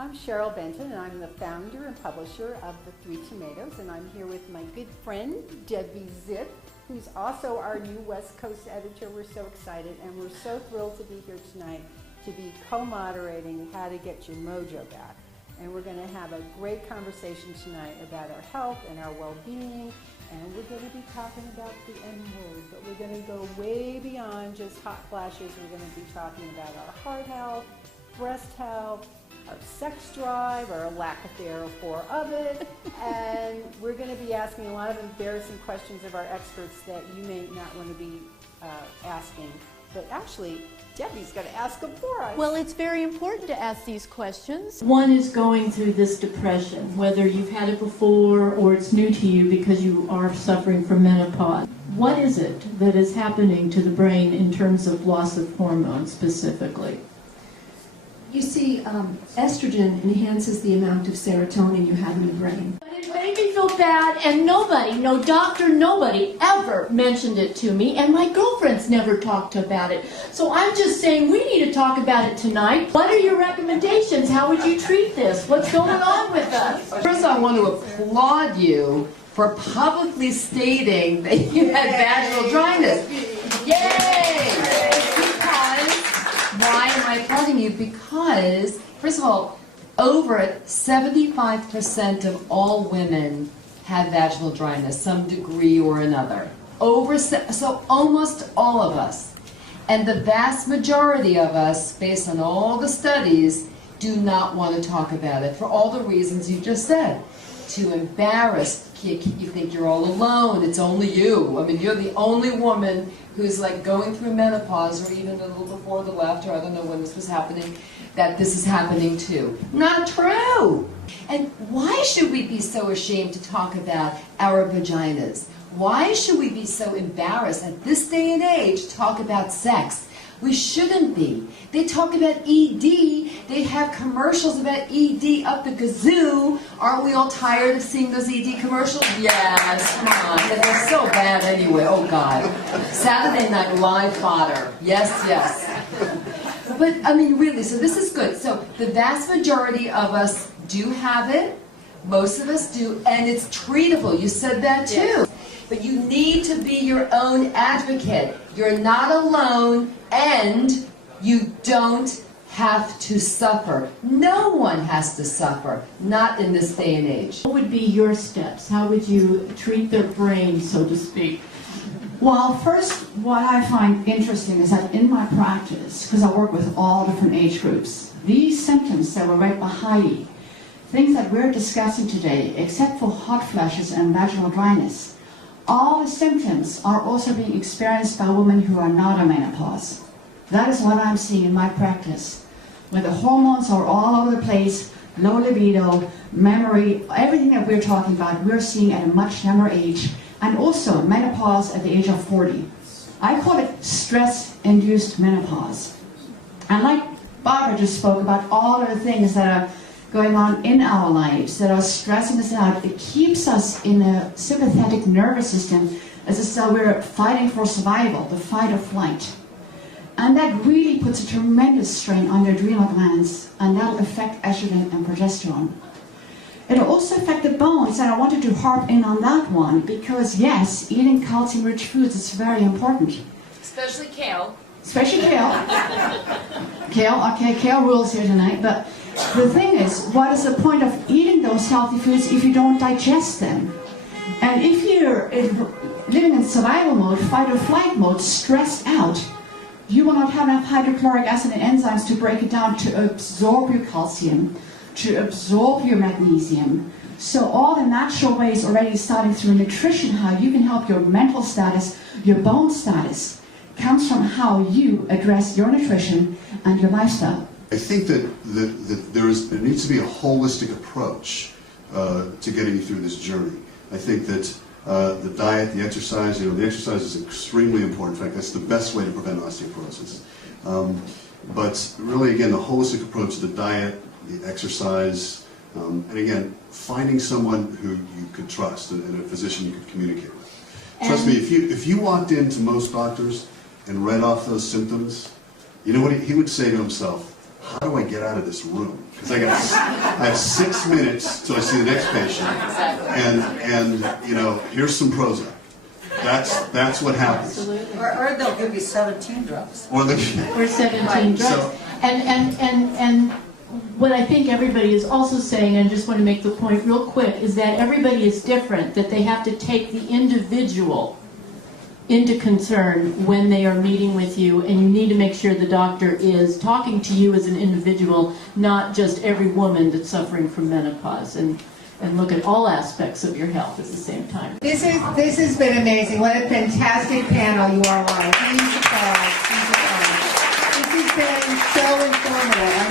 I'm Cheryl Benton, and I'm the founder and publisher of The Three Tomatoes, and I'm here with my good friend, Debbie Zip, who's also our new West Coast editor. We're so excited, and we're so thrilled to be here tonight to be co-moderating How to Get Your Mojo Back. And we're going to have a great conversation tonight about our health and our well-being, and we're going to be talking about the N-word, but we're going to go way beyond just hot flashes. We're going to be talking about our heart health, breast health, our sex drive, or a lack thereof of it, and we're going to be asking a lot of embarrassing questions of our experts that you may not want to be asking, but actually Debbie's going to ask them for us. Well, it's very important to ask these questions. One is going through this depression, whether you've had it before or it's new to you because you are suffering from menopause. What is it that is happening to the brain in terms of loss of hormones specifically? You see, estrogen enhances the amount of serotonin you have in the brain. But it made me feel bad, and nobody, no doctor, nobody ever mentioned it to me, and my girlfriends never talked about it. So I'm just saying we need to talk about it tonight. What are your recommendations? How would you treat this? What's going on with us? First, I want to applaud you for publicly stating that you had vaginal dryness. Yay! Why am I applauding you? Because, first of all, over 75% of all women have vaginal dryness, some degree or another. So almost all of us. And the vast majority of us, based on all the studies, do not want to talk about it for all the reasons you just said. To embarrass, you think you're all alone, it's only you. I mean, you're the only woman who's like going through menopause, or even a little before the after, I don't know when this was happening, that this is happening too. Not true! And why should we be so ashamed to talk about our vaginas? Why should we be so embarrassed at this day and age to talk about sex? We shouldn't be. They talk about ED, they have commercials about ED up the gazoo. Aren't we all tired of seeing those ED commercials? Yes, come on, they're so bad anyway, oh God. Saturday Night Live fodder, yes, yes. But, I mean, really, so this is good. So the vast majority of us do have it, most of us do, and it's treatable. You said that too. Yes. But you need to be your own advocate. You're not alone, and you don't have to suffer. No one has to suffer, not in this day and age. What would be your steps? How would you treat their brain, so to speak? Well, first, what I find interesting is that in my practice, because I work with all different age groups, these symptoms that were right behind me, things that we're discussing today, except for hot flashes and vaginal dryness, all the symptoms are also being experienced by women who are not in menopause. That is what I'm seeing in my practice, where the hormones are all over the place, low libido, memory, everything that we're talking about, we're seeing at a much younger age, and also menopause at the age of 40. I call it stress-induced menopause. And like Barbara just spoke about all of the things that are going on in our lives that are stressing us out, it keeps us in a sympathetic nervous system as though we're fighting for survival, the fight or flight. And that really puts a tremendous strain on your adrenal glands, and that'll affect estrogen and progesterone. It'll also affect the bones, and I wanted to harp in on that one because yes, eating calcium-rich foods is very important. Especially kale. Especially kale. Kale, okay, kale rules here tonight, but the thing is, what is the point of eating those healthy foods if you don't digest them? And if you're living in survival mode, fight or flight mode, stressed out, you will not have enough hydrochloric acid and enzymes to break it down to absorb your calcium, to absorb your magnesium. So all the natural ways already starting through nutrition, how you can help your mental status, your bone status, comes from how you address your nutrition and your lifestyle. I think that there needs to be a holistic approach to getting you through this journey. I think that the diet, the exercise, the exercise is extremely important. In fact, that's the best way to prevent osteoporosis. But really, again, the holistic approach to the diet, the exercise, and again, finding someone who you could trust and a physician you could communicate with. Trust me, if you walked into most doctors and read off those symptoms, you know what he would say to himself? how do I get out of this room? Because I have 6 minutes till I see the next patient, and you know, here's some Prozac. That's what happens. Or they'll give you 17 drugs. Or Or 17 drugs. So- And what I think everybody is also saying, and I just want to make the point real quick, is that everybody is different, that they have to take the individual into concern when they are meeting with you, and you need to make sure the doctor is talking to you as an individual, not just every woman that's suffering from menopause, and look at all aspects of your health at the same time. This has been amazing. What a fantastic panel you all are. Please applause. Please applause. This has been so informative.